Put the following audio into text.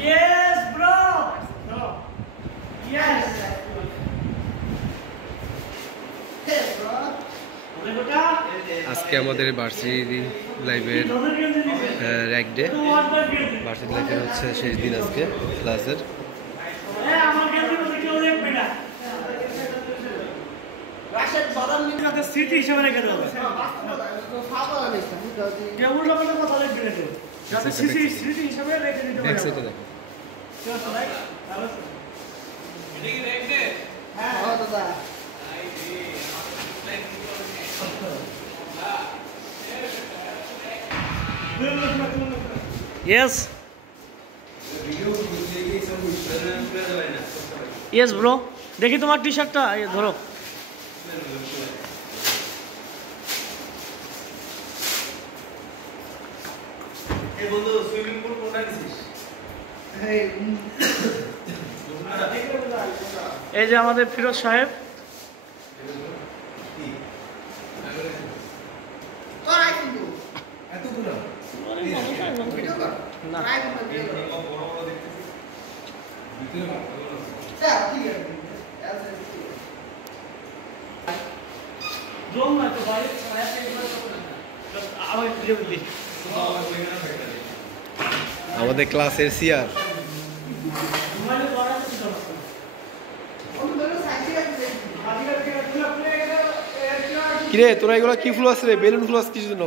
Yes, bro. No. Yes. Hey, bro. আজকে আমাদের varsity লাইভের র্যাক ডে। ভার্সিটি লাইভের হচ্ছে শেষ দিন আজকে ক্লাসের। স্মৃতি হিসাবে রেখে দেবো। স্মৃতি হিসাবে রেখে দিতে ব্যাক সাইডে দেখো। Yes. Yes, bro. দেখি তোমার টি-শার্টটা ধরো। এই বন্ধু সুইমিং পুল কোনটা নিছিস? এই যে আমাদের ফিরোজ সাহেব। এত দূর না। আমাদের ক্লাসের সিআর কিরে তোরা এগুলো কি ফুল আছে রে? বেলুন ফুল আছে কিছু জন্য